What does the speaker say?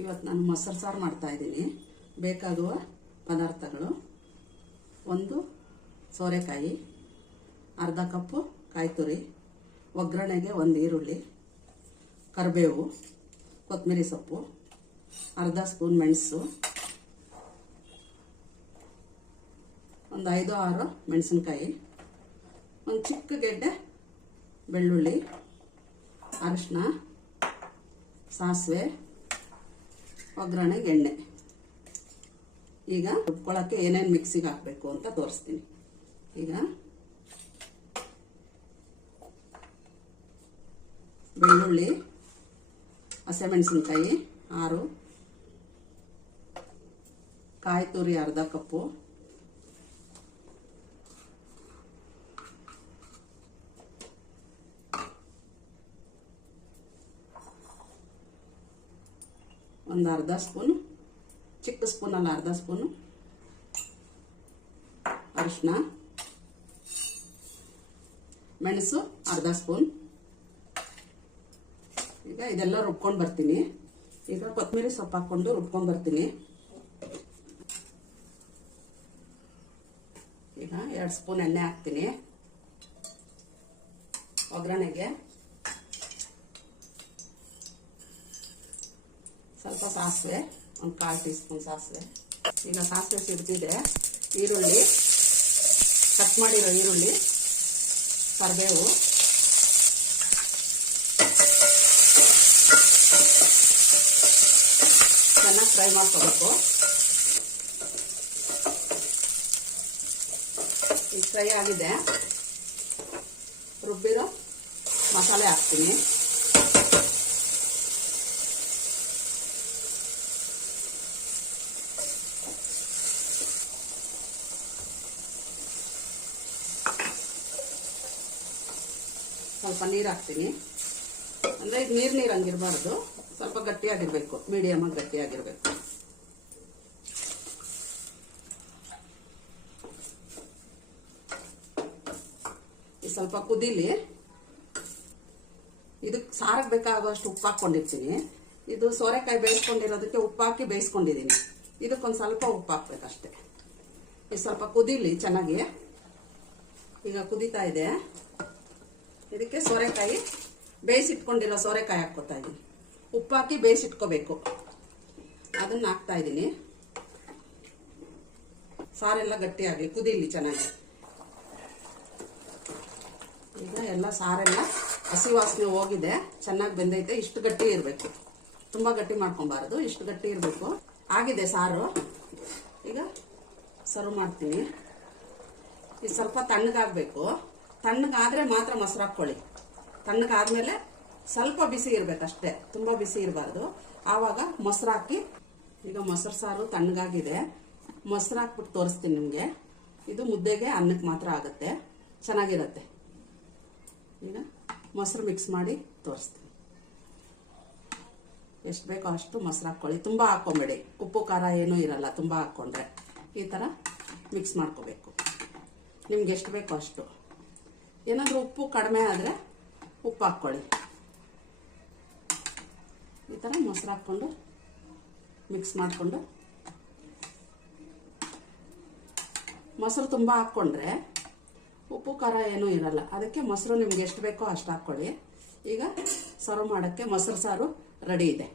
ಇವತ್ತು ನಾನು ಮೊಸರು ಸಾರು ಮಾಡ್ತಾಯಿದ್ದೀನಿ. ಬೇಕಾಗುವ ಪದಾರ್ಥಗಳು: ಒಂದು ಸೋರೆಕಾಯಿ, ಅರ್ಧ ಕಪ್ಪು ಕಾಯಿ ತುರಿ, ಒಗ್ಗರಣೆಗೆ ಒಂದು ಈರುಳ್ಳಿ, ಕರಿಬೇವು, ಕೊತ್ತಂಬರಿ ಸೊಪ್ಪು, ಅರ್ಧ ಸ್ಪೂನ್ ಮೆಣಸು, ಒಂದು 5-6 ಮೆಣಸಿನ್ಕಾಯಿ, ಒಂದು ಚಿಕ್ಕ ಗೆಡ್ಡೆ ಬೆಳ್ಳುಳ್ಳಿ, ಅರಿಶಿನ, ಸಾಸಿವೆ, ಒಗ್ಗರಣೆಗೆ ಎಣ್ಣೆ. ಈಗ ರುಬ್ಕೊಳ್ಳೋಕ್ಕೆ ಏನೇನು ಮಿಕ್ಸಿಗೆ ಹಾಕಬೇಕು ಅಂತ ತೋರಿಸ್ತೀನಿ. ಈಗ ಬೆಳ್ಳುಳ್ಳಿ, ಹಸಿಮೆಣಸಿನ್ಕಾಯಿ 6, ಕಾಯಿ ತುರಿ ಅರ್ಧ ಕಪ್ಪು, ಒಂದು ಅರ್ಧ ಸ್ಪೂನು, ಚಿಕ್ಕ ಸ್ಪೂನಲ್ಲಿ ಅರ್ಧ ಸ್ಪೂನು ಅರಿಶಿನ, ಮೆಣಸು ಅರ್ಧ ಸ್ಪೂನ್. ಈಗ ಇದೆಲ್ಲ ರುಬ್ಕೊಂಡು ಬರ್ತೀನಿ. ಈಗ ಕೊತ್ತಂಬರಿ ಸೊಪ್ಪು ಹಾಕ್ಕೊಂಡು ರುಬ್ಕೊಂಡು ಬರ್ತೀನಿ. ಈಗ 2 ಸ್ಪೂನ್ ಎಣ್ಣೆ ಹಾಕ್ತೀನಿ. ಒಗ್ಗರಣೆಗೆ ಸ್ವಲ್ಪ ಸಾಸಿವೆ, ಒಂದು 1/4 ಟೀ ಸ್ಪೂನ್ ಸಾಸಿವೆ. ಈಗ ಸಾಸಿವೆ ಸಿಡ್ತಿದೆ. ಈರುಳ್ಳಿ, ಕಟ್ ಮಾಡಿರೋ ಈರುಳ್ಳಿ, ಕರಿಬೇವು, ಚೆನ್ನಾಗಿ ಫ್ರೈ ಮಾಡ್ಕೋಬೇಕು. ಈಗ ಫ್ರೈ ಆಗಿದೆ. ರುಬ್ಬಿರೋ ಮಸಾಲೆ ಹಾಕ್ತೀನಿ. ಸ್ವಲ್ಪ ನೀರು ಹಾಕ್ತೀನಿ. ಅಂದರೆ ಇದು ನೀರು ಹಂಗಿರಬಾರ್ದು, ಸ್ವಲ್ಪ ಗಟ್ಟಿಯಾಗಿರ್ಬೇಕು, ಮೀಡಿಯಮ್ ಆಗಿ ಗಟ್ಟಿಯಾಗಿರ್ಬೇಕು. ಇದು ಸ್ವಲ್ಪ ಕುದೀಲಿ. ಇದಕ್ಕೆ ಸಾರಿಗೆ ಬೇಕಾಗುವಷ್ಟು ಉಪ್ಪು ಹಾಕ್ಕೊಂಡಿರ್ತೀನಿ. ಇದು ಸೋರೆಕಾಯಿ ಬೇಯಿಸ್ಕೊಂಡಿರೋದಕ್ಕೆ ಉಪ್ಪು ಹಾಕಿ ಬೇಯಿಸ್ಕೊಂಡಿದ್ದೀನಿ. ಇದಕ್ಕೊಂದು ಸ್ವಲ್ಪ ಉಪ್ಪು ಹಾಕ್ಬೇಕಷ್ಟೆ. ಇದು ಸ್ವಲ್ಪ ಕುದೀಲಿ ಚೆನ್ನಾಗಿ. ಈಗ ಕುದೀತಾ ಇದೆ. ಇದಕ್ಕೆ ಸೋರೆಕಾಯಿ, ಬೇಯಿಸಿಟ್ಕೊಂಡಿರೋ ಸೋರೆಕಾಯಿ ಹಾಕ್ಕೊತಾ ಇದ್ದೀನಿ. ಉಪ್ಪು ಹಾಕಿ ಬೇಯಿಸಿಟ್ಕೋಬೇಕು. ಅದನ್ನು ಹಾಕ್ತಾ ಇದ್ದೀನಿ. ಸಾರೆಲ್ಲ ಗಟ್ಟಿಯಾಗಲಿ, ಕುದೀಲಿ ಚೆನ್ನಾಗಿ. ಈಗ ಎಲ್ಲ ಸಾರೆಲ್ಲ ಹಸಿ ವಾಸನೆ ಹೋಗಿದೆ, ಚೆನ್ನಾಗಿ ಬೆಂದೈತೆ. ಇಷ್ಟು ಗಟ್ಟಿ ಇರಬೇಕು, ತುಂಬ ಗಟ್ಟಿ ಮಾಡ್ಕೊಬಾರದು, ಇಷ್ಟು ಗಟ್ಟಿ ಇರಬೇಕು. ಆಗಿದೆ ಸಾರು. ಈಗ ಸರ್ವ್ ಮಾಡ್ತೀನಿ. ಇದು ಸ್ವಲ್ಪ ತಣ್ಣಗಾಗಬೇಕು. ತಣ್ಣಗಾದ್ರೆ ಮಾತ್ರ ಮೊಸರು ಹಾಕ್ಕೊಳ್ಳಿ. ತಣ್ಣಗಾದ್ಮೇಲೆ ಸ್ವಲ್ಪ ಬಿಸಿ ಇರಬೇಕಷ್ಟೇ, ತುಂಬ ಬಿಸಿ ಇರಬಾರ್ದು. ಆವಾಗ ಮೊಸರು ಹಾಕಿ. ಈಗ ಮೊಸರು ಸಾರು ತಣ್ಣಗಾಗಿದೆ. ಮೊಸರು ಹಾಕ್ಬಿಟ್ಟು ತೋರಿಸ್ತೀನಿ ನಿಮಗೆ. ಇದು ಮುದ್ದೆಗೆ ಅನ್ನಕ್ಕೆ ಮಾತ್ರ ಆಗುತ್ತೆ, ಚೆನ್ನಾಗಿರುತ್ತೆ. ಈಗ ಮೊಸರು ಮಿಕ್ಸ್ ಮಾಡಿ ತೋರಿಸ್ತೀನಿ. ಎಷ್ಟು ಬೇಕೋ ಅಷ್ಟು ಮೊಸರು ಹಾಕ್ಕೊಳ್ಳಿ, ತುಂಬ ಹಾಕ್ಕೊಂಬೇಡಿ. ಉಪ್ಪು ಖಾರ ಏನೂ ಇರಲ್ಲ ತುಂಬ ಹಾಕ್ಕೊಂಡ್ರೆ. ಈ ಥರ ಮಿಕ್ಸ್ ಮಾಡ್ಕೋಬೇಕು. ನಿಮ್ಗೆ ಎಷ್ಟು ಬೇಕೋ ಅಷ್ಟು. ಏನಾದರೂ ಉಪ್ಪು ಕಡಿಮೆ ಆದರೆ ಉಪ್ಪು ಹಾಕ್ಕೊಳ್ಳಿ. ಈ ಥರ ಮೊಸರು ಹಾಕ್ಕೊಂಡು ಮಿಕ್ಸ್ ಮಾಡಿಕೊಂಡು. ಮೊಸರು ತುಂಬ ಹಾಕ್ಕೊಂಡ್ರೆ ಉಪ್ಪು ಖಾರ ಏನೂ ಇರಲ್ಲ, ಅದಕ್ಕೆ ಮೊಸರು ನಿಮ್ಗೆ ಎಷ್ಟು ಬೇಕೋ ಅಷ್ಟು ಹಾಕ್ಕೊಳ್ಳಿ. ಈಗ ಸರ್ವ್ ಮಾಡೋಕ್ಕೆ ಮೊಸರು ಸಾರು ರೆಡಿ ಇದೆ.